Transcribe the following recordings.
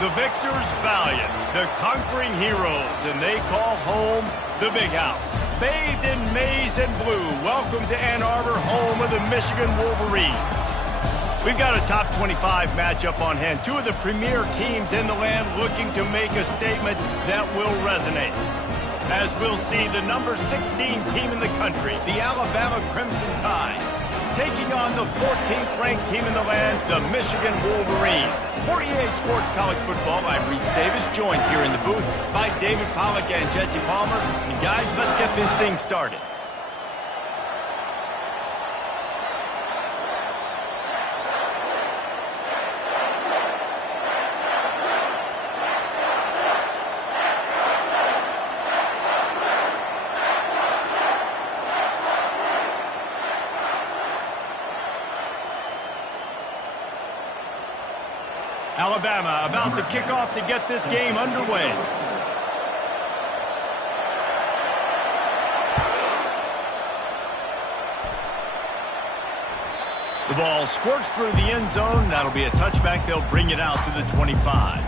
The victors valiant, the conquering heroes, and they call home the Big House. Bathed in maize and blue, welcome to Ann Arbor, home of the Michigan Wolverines. We've got a top 25 matchup on hand. Two of the premier teams in the land looking to make a statement that will resonate. As we'll see, the number 16 team in the country, the Alabama Crimson Tide, taking on the 14th ranked team in the land, the Michigan Wolverines. For EA Sports College Football, I'm Reese Davis, joined here in the booth by David Pollack and Jesse Palmer. And guys, let's get this thing started. Alabama about to kick off to get this game underway. The ball squirts through the end zone. That'll be a touchback. They'll bring it out to the 25.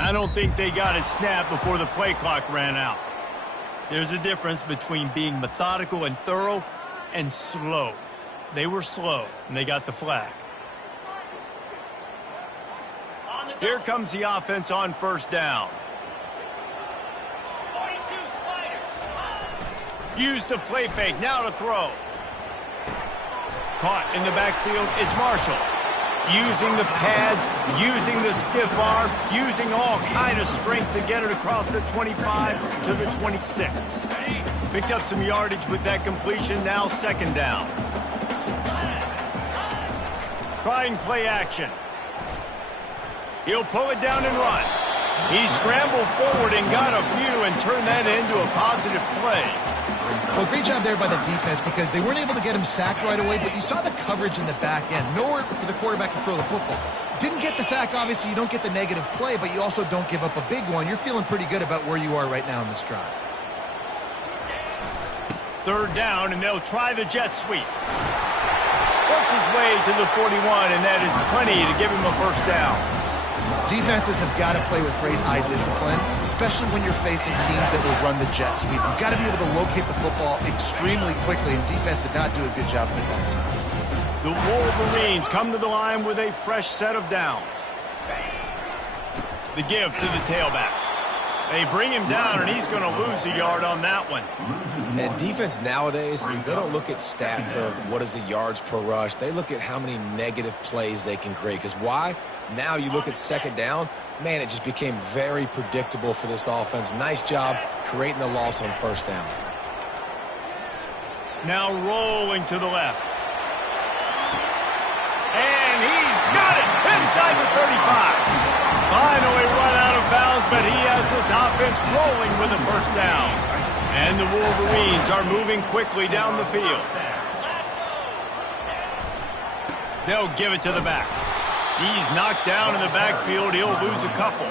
I don't think they got it snapped before the play clock ran out. There's a difference between being methodical and thorough and slow. They were slow, and they got the flag. Here comes the offense on first down. Use the play fake, now to throw. Caught in the backfield, it's Marshall. Using the pads, using the stiff arm, using all kind of strength to get it across the 25 to the 26. Picked up some yardage with that completion, now second down. Trying play action. He'll pull it down and run. He scrambled forward and got a few and turned that into a positive play. Well, great job there by the defense because they weren't able to get him sacked right away, but you saw the coverage in the back end. Nowhere for the quarterback to throw the football. Didn't get the sack, obviously. You don't get the negative play, but you also don't give up a big one. You're feeling pretty good about where you are right now in this drive. Third down, and they'll try the jet sweep. Works his way to the 41, and that is plenty to give him a first down. Defenses have got to play with great eye discipline, especially when you're facing teams that will run the jet sweep. You've got to be able to locate the football extremely quickly, and defense did not do a good job at that time. The Wolverines come to the line with a fresh set of downs. The give to the tailback. They bring him down, and he's going to lose a yard on that one. And defense nowadays, they don't look at stats of what is the yards per rush. They look at how many negative plays they can create. Because why? Now you look at second down, man, it just became very predictable for this offense. Nice job creating the loss on first down. Now rolling to the left. And he's got it inside the 35. Finally run out of bounds, but he has this offense rolling with a first down. And the Wolverines are moving quickly down the field. They'll give it to the back. He's knocked down in the backfield. He'll lose a couple.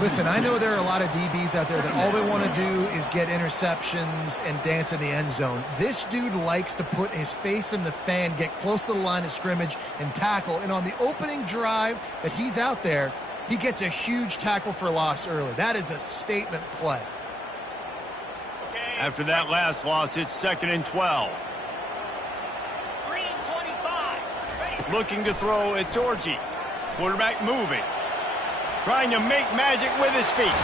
Listen, I know there are a lot of DBs out there that all they want to do is get interceptions and dance in the end zone. This dude likes to put his face in the fan, get close to the line of scrimmage, and tackle. And on the opening drive that he's out there, he gets a huge tackle for loss early. That is a statement play. After that last loss, it's 2nd and 12. 3:25. Looking to throw, it's Orji. Quarterback moving. Trying to make magic with his feet.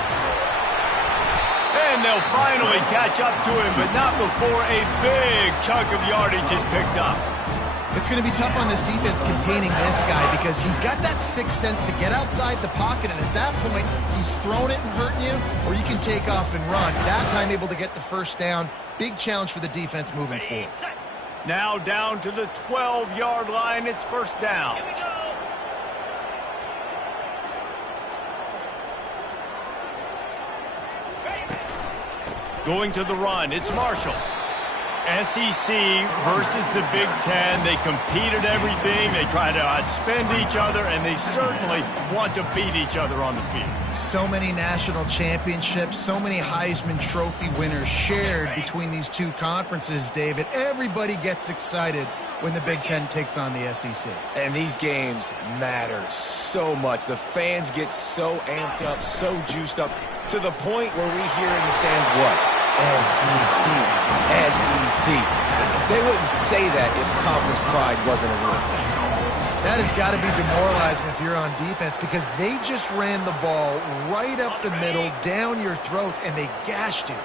And they'll finally catch up to him, but not before a big chunk of yardage is picked up. It's going to be tough on this defense containing this guy because he's got that sixth sense to get outside the pocket, and at that point, he's throwing it and hurting you, or you can take off and run. That time able to get the first down. Big challenge for the defense moving forward. Now down to the 12-yard line. It's 1st down. Here we go. Going to the run, it's Marshall. SEC versus the Big Ten. They compete at everything. They try to outspend each other, and they certainly want to beat each other on the field. So many national championships, so many Heisman Trophy winners shared between these two conferences, David. Everybody gets excited when the Big Ten takes on the SEC. And these games matter so much. The fans get so amped up, so juiced up, to the point where we hear in the stands what? SEC, SEC. They wouldn't say that if conference pride wasn't a real thing. That has got to be demoralizing if you're on defense because they just ran the ball right up the middle, down your throats, and they gashed you.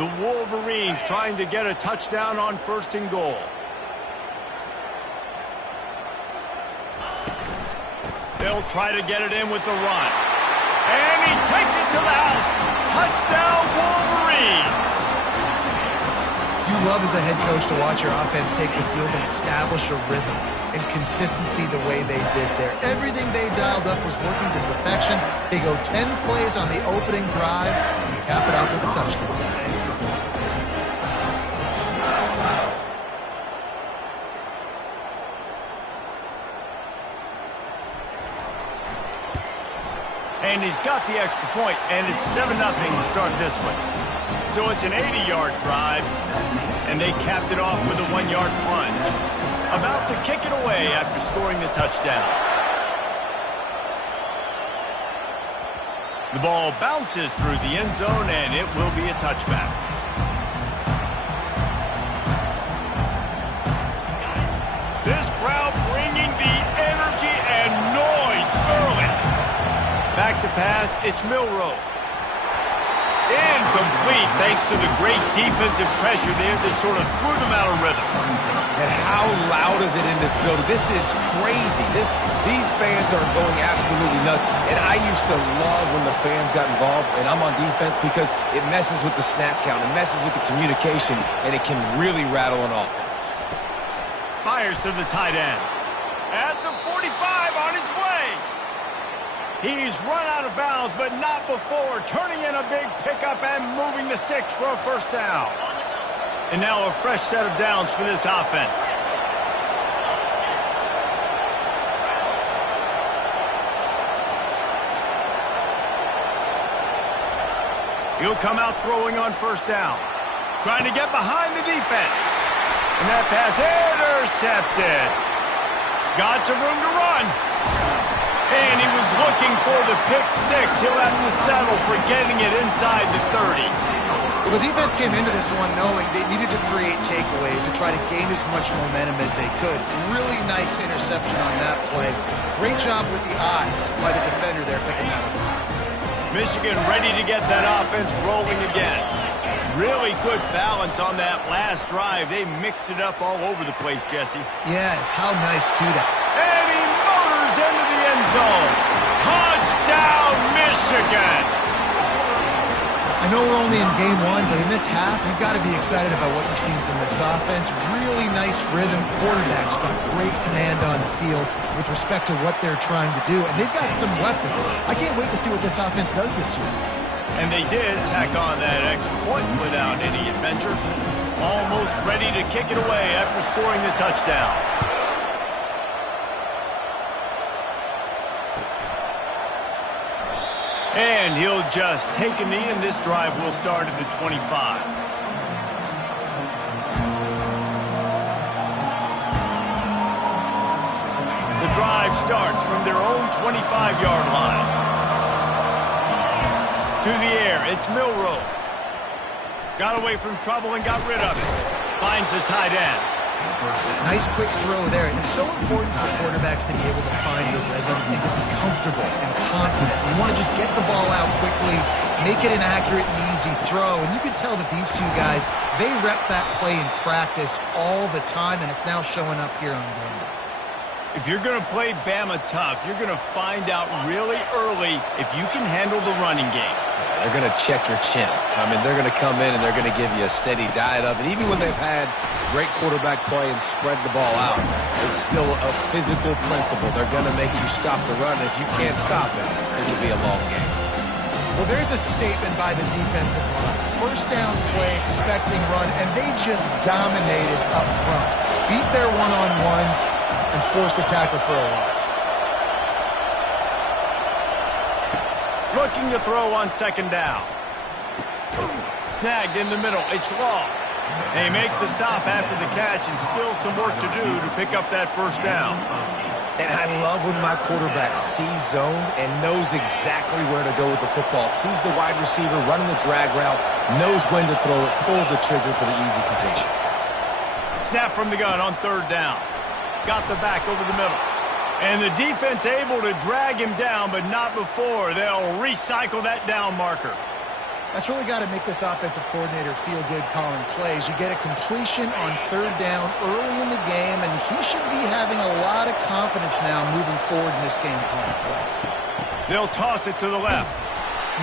The Wolverines trying to get a touchdown on 1st and goal. They'll try to get it in with the run. And he takes it to the house. Touchdown, Wolverines! You love as a head coach to watch your offense take the field and establish a rhythm and consistency the way they did there. Everything they dialed up was working to perfection. They go 10 plays on the opening drive and cap it out with a touchdown. And he's got the extra point, and it's 7-0 to start this one. So it's an 80-yard drive, and they capped it off with a 1-yard plunge. About to kick it away after scoring the touchdown. The ball bounces through the end zone, and it will be a touchback. This crowd bringing the energy and noise early. Back to pass, it's Milroe. Incomplete thanks to the great defensive pressure there that sort of threw them out of rhythm. And how loud is it in this building? This is crazy. These fans are going absolutely nuts. And I used to love when the fans got involved, and I'm on defense because it messes with the snap count, it messes with the communication, and it can really rattle an offense. Fires to the tight end. At the 45 on his way. He's run out of bounds, but not before turning in a big pickup and moving the sticks for a 1st down. And now a fresh set of downs for this offense. He'll come out throwing on 1st down. Trying to get behind the defense. And that pass intercepted. Got some room to run. And he was looking for the pick 6. He'll have to settle for getting it inside the 30. Well, the defense came into this one knowing they needed to create takeaways to try to gain as much momentum as they could. Really nice interception on that play. Great job with the eyes by the defender there picking that up. Michigan ready to get that offense rolling again. Really good balance on that last drive. They mixed it up all over the place, Jesse. Yeah, how nice too that. And he motors into the end zone. Touchdown, Michigan! I know we're only in game one, but in this half, you've got to be excited about what you've seen from this offense. Really nice rhythm. Quarterback's got great command on the field with respect to what they're trying to do, and they've got some weapons. I can't wait to see what this offense does this year. And they did tack on that extra point without any adventure. Almost ready to kick it away after scoring the touchdown. And he'll just take a knee, and this drive will start at the 25. The drive starts from their own 25-yard line. To the air, it's Milroe. Got away from trouble and got rid of it. Finds the tight end. Nice quick throw there. And it's so important for quarterbacks to be able to find your rhythm and to be comfortable and confident. You want to just get the ball out quickly, make it an accurate and easy throw. And you can tell that these two guys, they rep that play in practice all the time, and it's now showing up here on game day. If you're going to play Bama tough, you're going to find out really early if you can handle the running game. They're going to check your chin. I mean, they're going to come in and they're going to give you a steady diet of it. Even when they've had great quarterback play and spread the ball out, it's still a physical principle. They're going to make you stop the run. If you can't stop it, it will be a long game. Well, there's a statement by the defensive line. First down play, expecting run, and they just dominated up front. Beat their one-on-ones and forced a tackle for a loss. Looking to throw on second down. Snagged in the middle. It's Law. They make the stop after the catch, and still some work to do to pick up that first down. And I love when my quarterback sees zone and knows exactly where to go with the football. Sees the wide receiver running the drag route, knows when to throw it, pulls the trigger for the easy completion. Snap from the gun on third down. Got the back over the middle. And the defense able to drag him down, but not before. They'll recycle that down marker. That's really got to make this offensive coordinator feel good calling plays. You get a completion on third down early in the game, and he should be having a lot of confidence now moving forward in this game calling plays. They'll toss it to the left.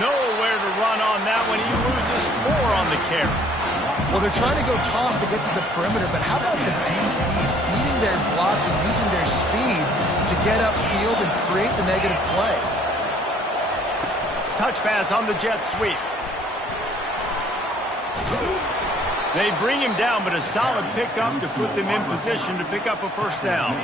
Nowhere to run on that one. He loses 4 on the carry. Well, they're trying to go toss to get to the perimeter, but how about the DBs beating their blocks and using their speed to get upfield and create the negative play? Touch pass on the jet sweep. They bring him down, but a solid pickup to put them in position to pick up a first down.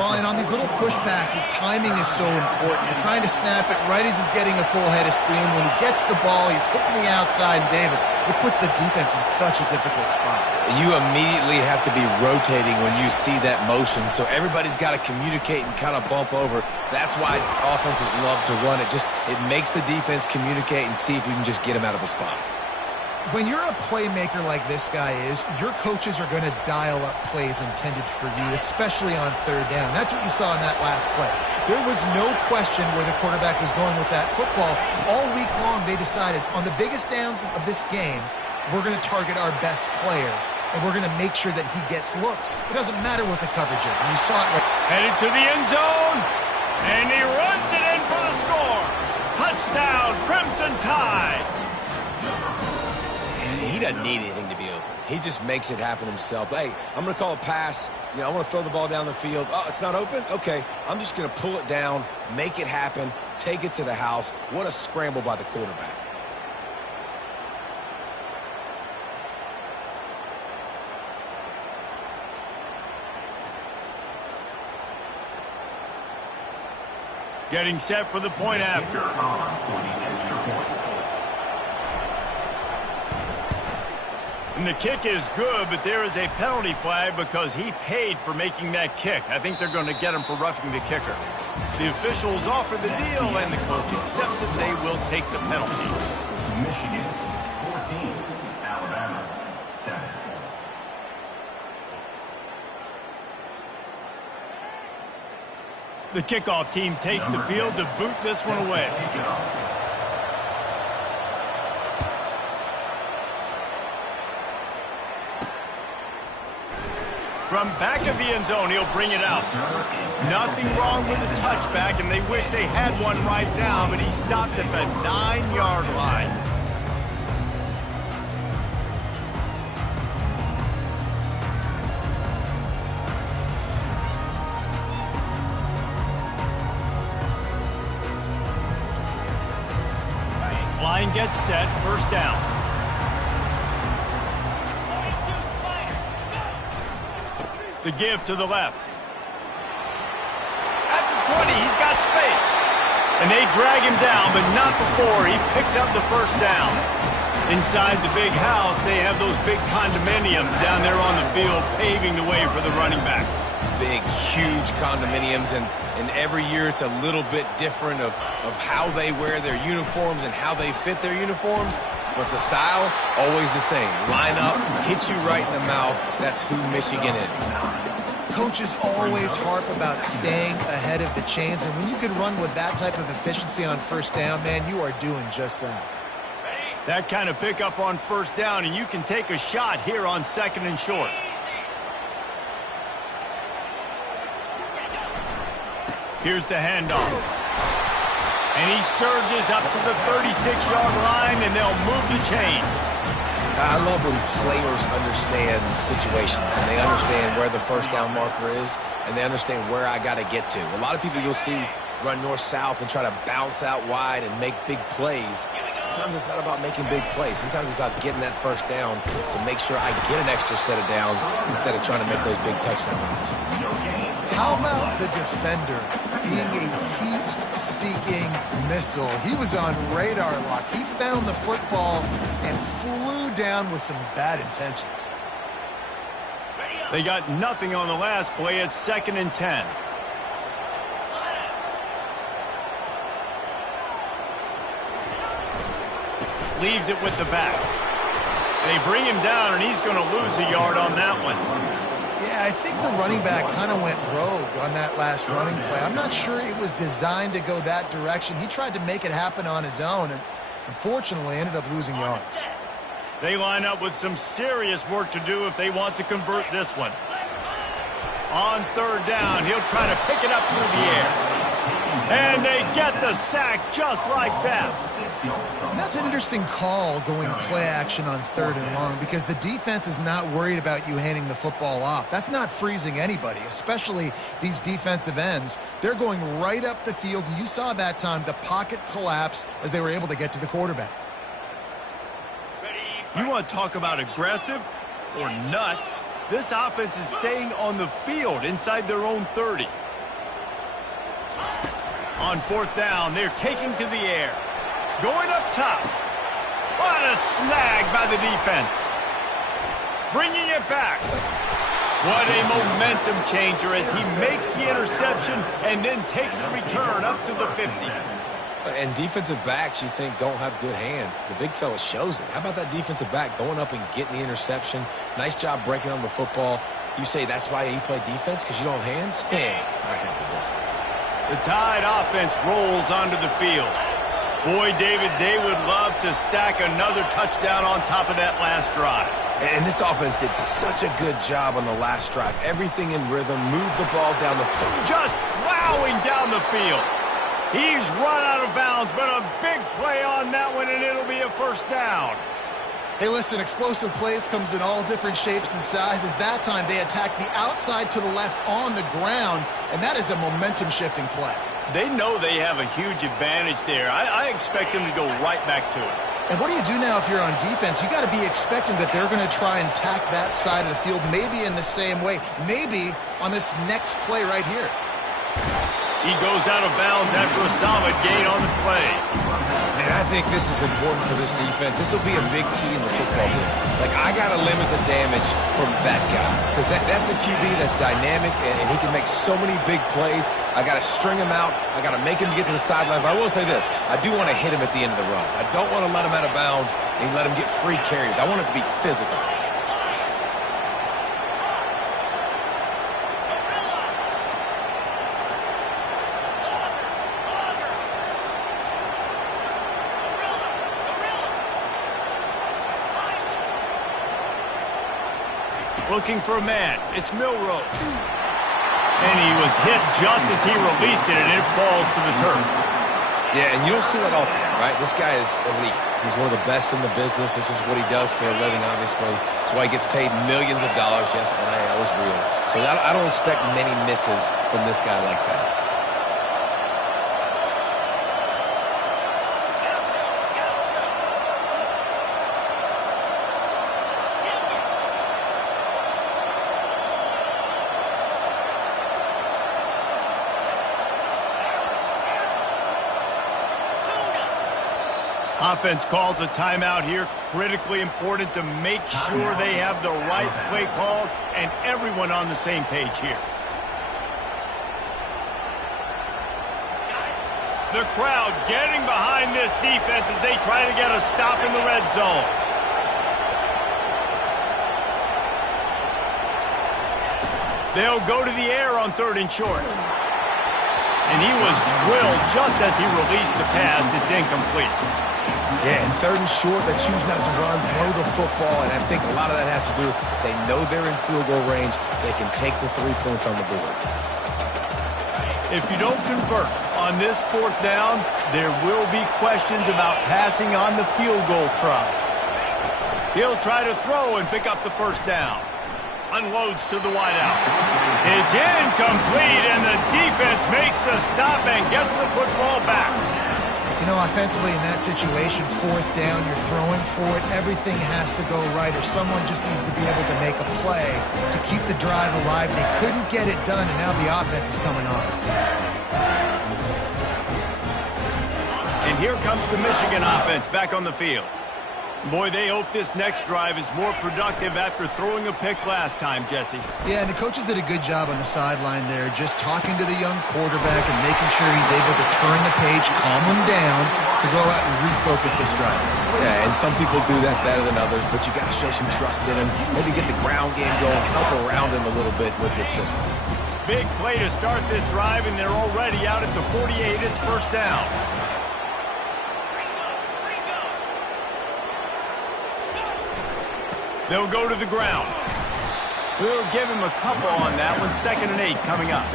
Well, and on these little push passes, timing is so important. You're trying to snap it right as he's getting a full head of steam. When he gets the ball, he's hitting the outside, and David, it puts the defense in such a difficult spot. You immediately have to be rotating when you see that motion, so everybody's got to communicate and kind of bump over. That's why offenses love to run it. It makes the defense communicate and see if you can just get him out of a spot. When you're a playmaker like this guy is, your coaches are going to dial up plays intended for you, especially on third down. That's what you saw in that last play. There was no question where the quarterback was going with that football. All week long, they decided on the biggest downs of this game, we're going to target our best player, and we're going to make sure that he gets looks. It doesn't matter what the coverage is, and you saw it right. Headed to the end zone, and he runs it in for the score. Touchdown, Crimson Tide. He doesn't need anything to be open. He just makes it happen himself. Hey, I'm going to call a pass. I want to throw the ball down the field. Oh, it's not open? Okay, I'm just going to pull it down, make it happen, take it to the house. What a scramble by the quarterback. Getting set for the point after. And the kick is good, but there is a penalty flag because he paid for making that kick. I think they're going to get him for roughing the kicker. The officials offer the deal, and the coach accepts it. They will take the penalty. Michigan 14, Alabama 7. The kickoff team takes the field to boot this one away. From back of the end zone, he'll bring it out. Nothing wrong with the touchback, and they wish they had one right now, but he stopped at the 9-yard line. Line gets set, first down. The give to the left. At the 20, he's got space. And they drag him down, but not before he picks up the first down. Inside the big house, they have those big condominiums down there on the field paving the way for the running backs. Big, huge condominiums, and every year it's a little bit different of how they wear their uniforms and how they fit their uniforms, but the style, always the same. Line up, hit you right in the mouth. That's who Michigan is. Coaches always harp about staying ahead of the chains, and when you can run with that type of efficiency on first down, man, you are doing just that. That kind of pickup on first down, and you can take a shot here on 2nd and short. Here's the handoff. And he surges up to the 36-yard line, and they'll move the chain. I love when players understand situations, and they understand where the first down marker is, and they understand where I got to get to. A lot of people you'll see run north-south and try to bounce out wide and make big plays. Sometimes it's not about making big plays. Sometimes it's about getting that first down to make sure I get an extra set of downs instead of trying to make those big touchdown runs. How about the defender being a heat-seeking missile? He was on radar lock. He found the football and flew down with some bad intentions. They got nothing on the last play. It's 2nd and 10. Leaves it with the back. They bring him down, and he's going to lose a yard on that one. Yeah, I think the running back kind of went rogue on that last running play. I'm not sure it was designed to go that direction. He tried to make it happen on his own, and unfortunately ended up losing yards. They line up with some serious work to do if they want to convert this one. On 3rd down, he'll try to pick it up through the air. And they get the sack just like that. That's an interesting call, going play action on 3rd and long, because the defense is not worried about you handing the football off. That's not freezing anybody, especially these defensive ends. They're going right up the field, and you saw that time the pocket collapse as they were able to get to the quarterback. You want to talk about aggressive or nuts? This offense is staying on the field inside their own 30. On 4th down, they're taking to the air. Going up top. What a snag by the defense. Bringing it back. What a momentum changer as he makes the interception and then takes the return up to the 50. And defensive backs, you think, don't have good hands. The big fella shows it. How about that defensive back going up and getting the interception? Nice job breaking on the football. You say that's why you play defense, because you don't have hands? Yeah, I got the difference. The Tide offense rolls onto the field. Boy, David, they would love to stack another touchdown on top of that last drive. And this offense did such a good job on the last drive. Everything in rhythm, move the ball down the field. Just plowing down the field. He's run out of bounds, but a big play on that one, and it'll be a first down. Hey, listen, explosive plays comes in all different shapes and sizes. That time they attacked the outside to the left on the ground, and that is a momentum-shifting play. They know they have a huge advantage there. I expect them to go right back to it. And what do you do now if you're on defense? You got to be expecting that they're going to try and tack that side of the field, maybe in the same way, maybe on this next play right here. He goes out of bounds after a solid gain on the play. Man, I think this is important for this defense. This will be a big key in the football game. Like, I got to limit the damage from that guy, because that's a QB that's dynamic, and he can make so many big plays. I got to string him out. I got to make him get to the sideline. But I will say this. I do want to hit him at the end of the runs. I don't want to let him out of bounds and let him get free carries. I want it to be physical. Looking for a man. It's Milrose. And he was hit just as he released it, and it falls to the turf. Yeah, and you don't see that often, right? This guy is elite. He's one of the best in the business. This is what he does for a living, obviously. That's why he gets paid millions of dollars. Yes, NIL is real. So I don't expect many misses from this guy like that. offense calls a timeout here. Critically important to make sure they have the right play called and everyone on the same page here. The crowd getting behind this defense as they try to get a stop in the red zone. They'll go to the air on 3rd and short. And he was drilled just as he released the pass. It's incomplete. Yeah, and 3rd and short, they choose not to run, throw the football, and I think a lot of that has to do with they know they're in field goal range. They can take the 3 points on the board. If you don't convert on this 4th down, there will be questions about passing on the field goal try. He'll try to throw and pick up the 1st down. Unloads to the wideout. It's incomplete, and the defense makes the stop and gets the football back. You know, offensively in that situation, 4th down, you're throwing for it. Everything has to go right, or someone just needs to be able to make a play to keep the drive alive. They couldn't get it done, and now the offense is coming off. And here comes the Michigan offense back on the field. Boy, they hope this next drive is more productive after throwing a pick last time, Jesse. Yeah, and the coaches did a good job on the sideline there, just talking to the young quarterback and making sure he's able to turn the page, calm him down, to go out and refocus this drive. Yeah, and some people do that better than others, but you got to show some trust in him. Maybe get the ground game going, help around him a little bit with this system. Big play to start this drive, and they're already out at the 48. It's 1st down. They'll go to the ground. We'll give him a couple on that one. 2nd and 8 coming up.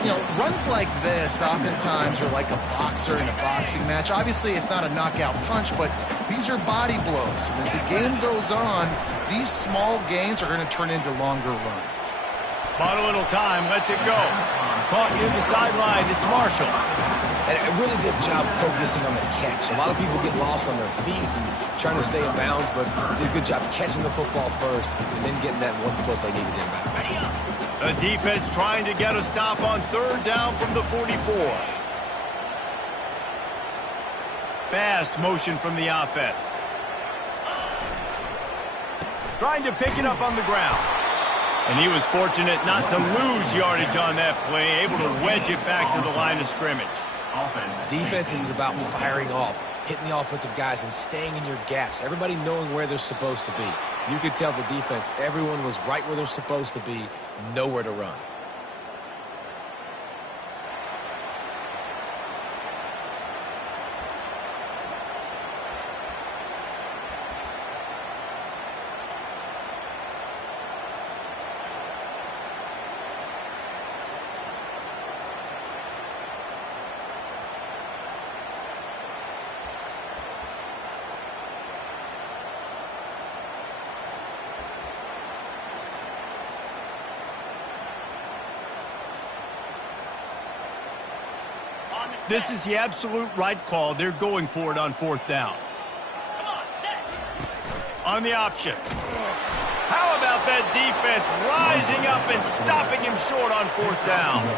You know, runs like this oftentimes are like a boxer in a boxing match. Obviously, it's not a knockout punch, but these are body blows. And as the game goes on, these small gains are going to turn into longer runs. Bought a little time. Lets it go. Caught near the sideline. It's Marshall. And a really good job focusing on the catch. A lot of people get lost on their feet and trying to stay in bounds, but did a good job catching the football first and then getting that 1 foot they needed inbound. The defense trying to get a stop on 3rd down from the 44. Fast motion from the offense. Trying to pick it up on the ground. And he was fortunate not to lose yardage on that play, able to wedge it back to the line of scrimmage. Defense is about firing off, hitting the offensive guys, and staying in your gaps. Everybody knowing where they're supposed to be. You could tell the defense, everyone was right where they're supposed to be, nowhere to run. This is the absolute right call. They're going for it on 4th down. On the option. How about that defense rising up and stopping him short on 4th down?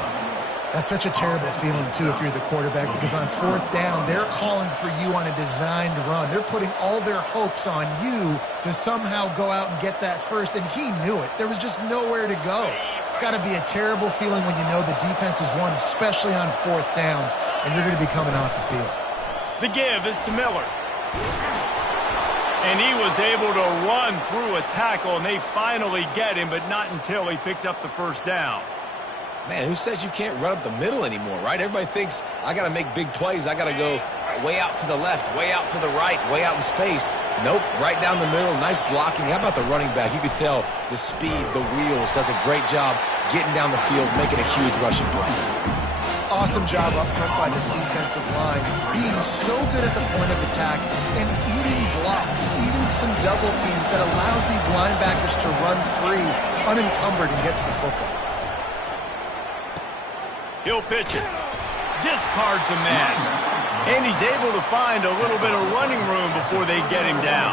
That's such a terrible feeling, too, if you're the quarterback, because on 4th down, they're calling for you on a designed run. They're putting all their hopes on you to somehow go out and get that first, and he knew it. There was just nowhere to go. It's got to be a terrible feeling when you know the defense has won, especially on 4th down, and you're going to be coming off the field. The give is to Miller. And he was able to run through a tackle, and they finally get him, but not until he picks up the 1st down. Man, who says you can't run up the middle anymore, right? Everybody thinks, I got to make big plays. I got to go way out to the left, way out to the right, way out in space. Nope, right down the middle. Nice blocking. How about the running back? You could tell the speed, the wheels, does a great job getting down the field, making a huge rushing play. Awesome job up front by this defensive line, being so good at the point of attack and eating blocks, eating some double teams that allows these linebackers to run free, unencumbered, and get to the football. He'll pitch it. Discards a man. And he's able to find a little bit of running room before they get him down.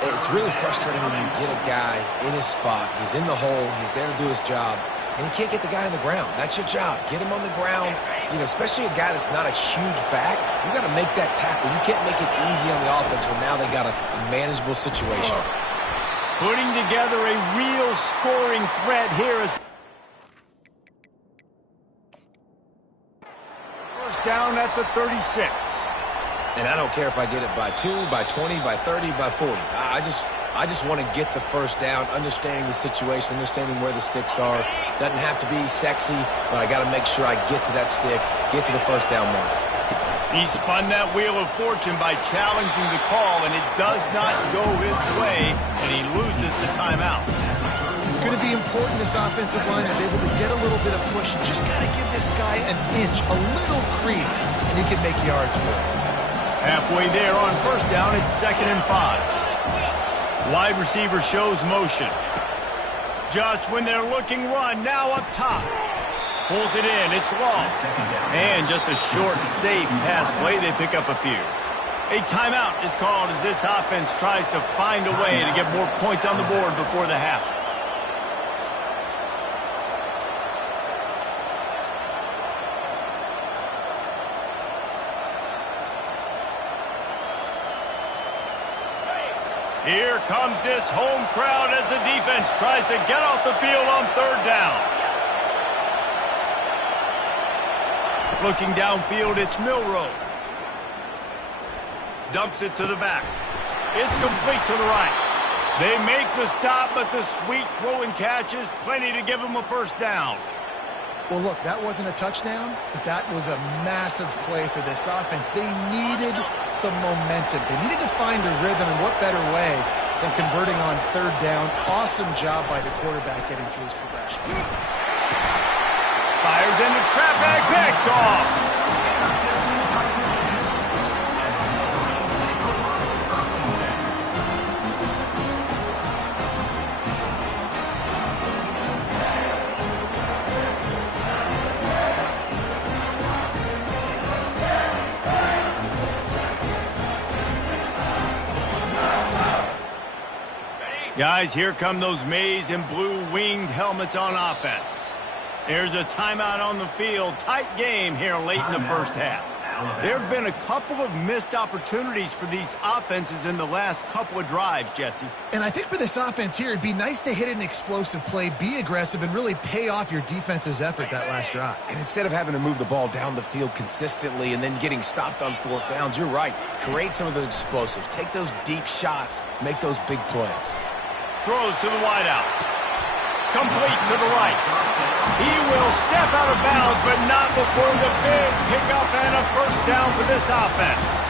It's really frustrating when you get a guy in his spot. He's in the hole. He's there to do his job. And you can't get the guy on the ground. That's your job. Get him on the ground, You know, especially a guy that's not a huge back, you got to make that tackle. You can't make it easy on the offense when now they got a manageable situation. Putting together a real scoring threat here is first down at the 36. And I don't care if I get it by 2, by 20, by 30, by 40. I just want to get the first down, understanding the situation, understanding where the sticks are. Doesn't have to be sexy, but I got to make sure I get to that stick, get to the first down mark. He spun that wheel of fortune by challenging the call, and it does not go his way, and he loses the timeout. It's going to be important this offensive line is able to get a little bit of push. You just got to give this guy an inch, a little crease, and he can make yards for it. Halfway there on first down, it's 2nd and 5. Wide receiver shows motion. Just when they're looking run, now up top. Pulls it in, it's long. And just a short, safe pass play, they pick up a few. A timeout is called as this offense tries to find a way to get more points on the board before the half. Here comes this home crowd as the defense tries to get off the field on 3rd down. Looking downfield, it's Milroe. Dumps it to the back. It's complete to the right. They make the stop, but the sweet throw and catch is plenty to give them a first down. Well, look, that wasn't a touchdown, but that was a massive play for this offense. They needed some momentum. They needed to find a rhythm, and what better way than converting on 3rd down. Awesome job by the quarterback getting through his progression. Fires into traffic, picked off. Guys, here come those maize and blue winged helmets on offense. There's a timeout on the field. Tight game here late in the first half. There have been a couple of missed opportunities for these offenses in the last couple of drives, Jesse. And I think for this offense here, it'd be nice to hit an explosive play, be aggressive, and really pay off your defense's effort that last drive. And instead of having to move the ball down the field consistently and then getting stopped on 4th downs, you're right. Create some of those explosives. Take those deep shots. Make those big plays. Throws to the wideout. Complete to the right. He will step out of bounds, but not before the big pickup and a first down for this offense.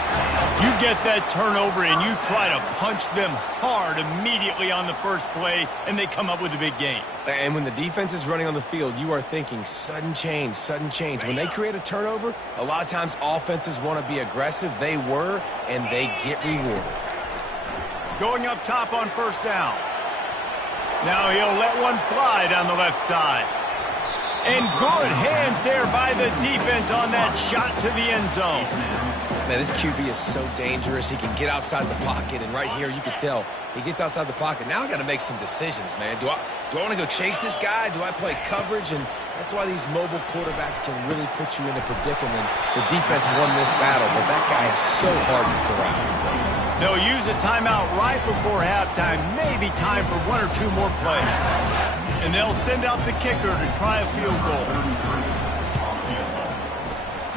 You get that turnover and you try to punch them hard immediately on the first play, and they come up with a big gain. And when the defense is running on the field, you are thinking sudden change, sudden change. When they create a turnover, a lot of times offenses want to be aggressive. They were, and they get rewarded. Going up top on first down. Now he'll let one fly down the left side. And good hands there by the defense on that shot to the end zone. Man, this QB is so dangerous. He can get outside the pocket, and right here you can tell he gets outside the pocket. Now I got to make some decisions, man. Do I want to go chase this guy? Do I play coverage? And that's why these mobile quarterbacks can really put you in a predicament. The defense won this battle, but that guy is so hard to corral. They'll use a timeout right before halftime, maybe time for 1 or 2 more plays. And they'll send out the kicker to try a field goal.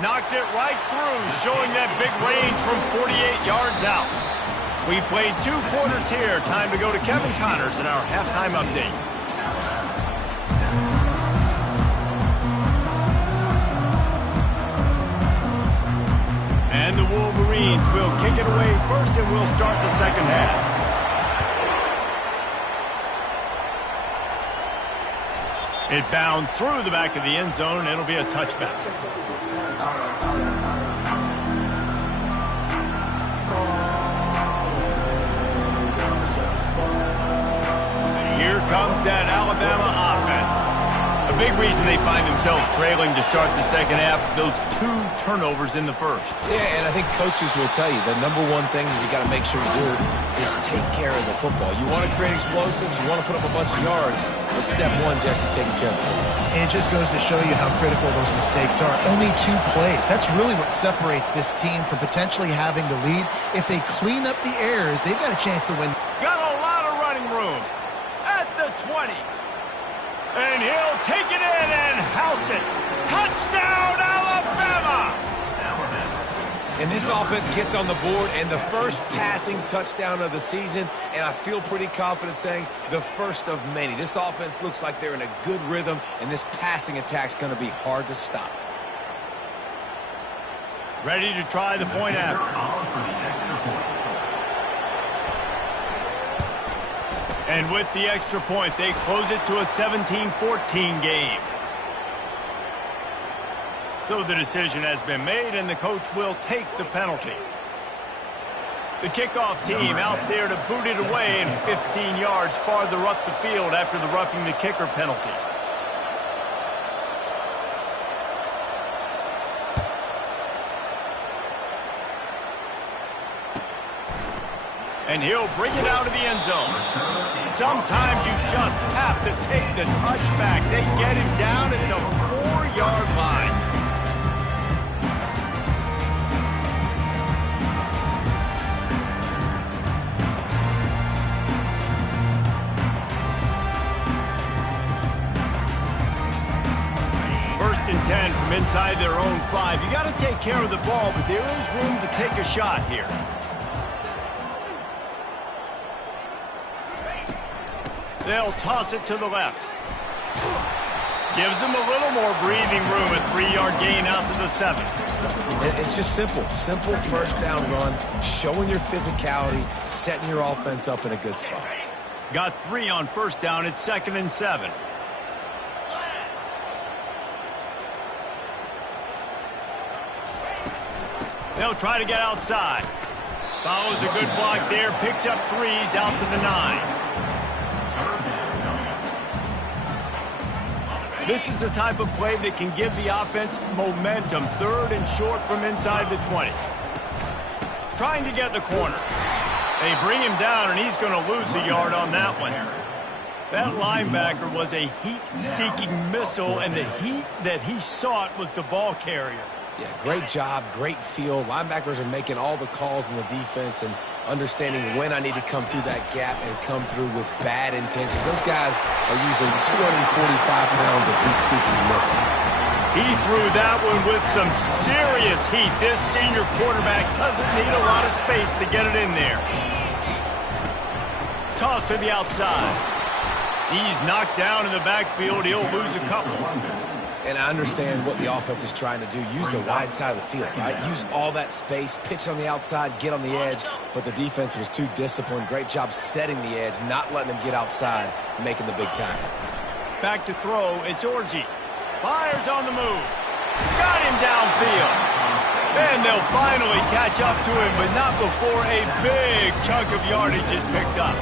Knocked it right through, showing that big range from 48 yards out. We've played 2 quarters here. Time to go to Kevin Connors in our halftime update. And the Wolverines will kick it away first, and we'll start the second half. It bounds through the back of the end zone, and it'll be a touchback. Here comes that Alabama offense. A big reason they find themselves trailing to start the second half, those 2 turnovers in the first. Yeah, and I think coaches will tell you the number one thing that you got to make sure you do is take care of the football. You want to create explosives, you want to put up a bunch of yards, but step one, Jesse, taking care of the football. And it just goes to show you how critical those mistakes are. Only 2 plays. That's really what separates this team from potentially having to lead. If they clean up the errors, they've got a chance to win. Got a lot of running room at the 20. And he'll take it in and house it. Touchdown, Alabama! And this offense gets on the board, and the first passing touchdown of the season, and I feel pretty confident saying the first of many. This offense looks like they're in a good rhythm, and this passing attack's going to be hard to stop. Ready to try the point after. And with the extra point, they close it to a 17-14 game. So the decision has been made, and the coach will take the penalty. The kickoff team out there to boot it away and 15 yards farther up the field after the roughing the kicker penalty. And he'll bring it out of the end zone. Sometimes you just have to take the touchback. They get him down at the 4-yard line. First and 10 from inside their own 5. You got to take care of the ball, but there is room to take a shot here. They'll toss it to the left. Gives them a little more breathing room. A 3-yard gain out to the 7. It's just simple. Simple first down run, showing your physicality, setting your offense up in a good spot. Got 3 on first down. It's 2nd and 7. They'll try to get outside. Follows a good block there. Picks up 3s out to the 9. This is the type of play that can give the offense momentum. 3rd and short from inside the 20. Trying to get the corner. They bring him down, and he's going to lose a yard on that one. That linebacker was a heat-seeking missile, and the heat that he sought was the ball carrier. Yeah, great job, great feel. Linebackers are making all the calls in the defense and understanding when I need to come through that gap and come through with bad intentions. Those guys are using 245 pounds of heat-seeking missile. He threw that one with some serious heat. This senior quarterback doesn't need a lot of space to get it in there. Toss to the outside. He's knocked down in the backfield. He'll lose a couple. And I understand what the offense is trying to do. Use the wide side of the field, right? Use all that space, pitch on the outside, get on the edge. But the defense was too disciplined. Great job setting the edge, not letting them get outside, making the big tackle. Back to throw. It's Orji. Fires on the move. Got him downfield. Then they'll finally catch up to him, but not before a big chunk of yardage is picked up.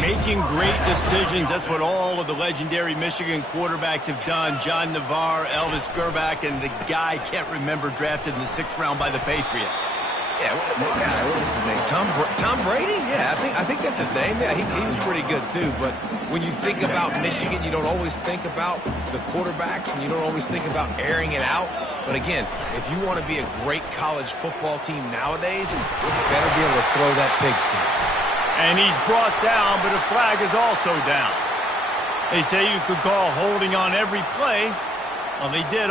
Making great decisions. That's what all of the legendary Michigan quarterbacks have done. John Navarre, Elvis Gerbach, and the guy I can't remember drafted in the 6th round by the Patriots. Yeah, what is his name? Tom Brady? Yeah, I think that's his name. Yeah, he was pretty good too. But when you think about Michigan, you don't always think about the quarterbacks, and you don't always think about airing it out. But again, if you want to be a great college football team nowadays, you better be able to throw that pigskin. And he's brought down, but a flag is also down. They say you could call holding on every play. Well, they did.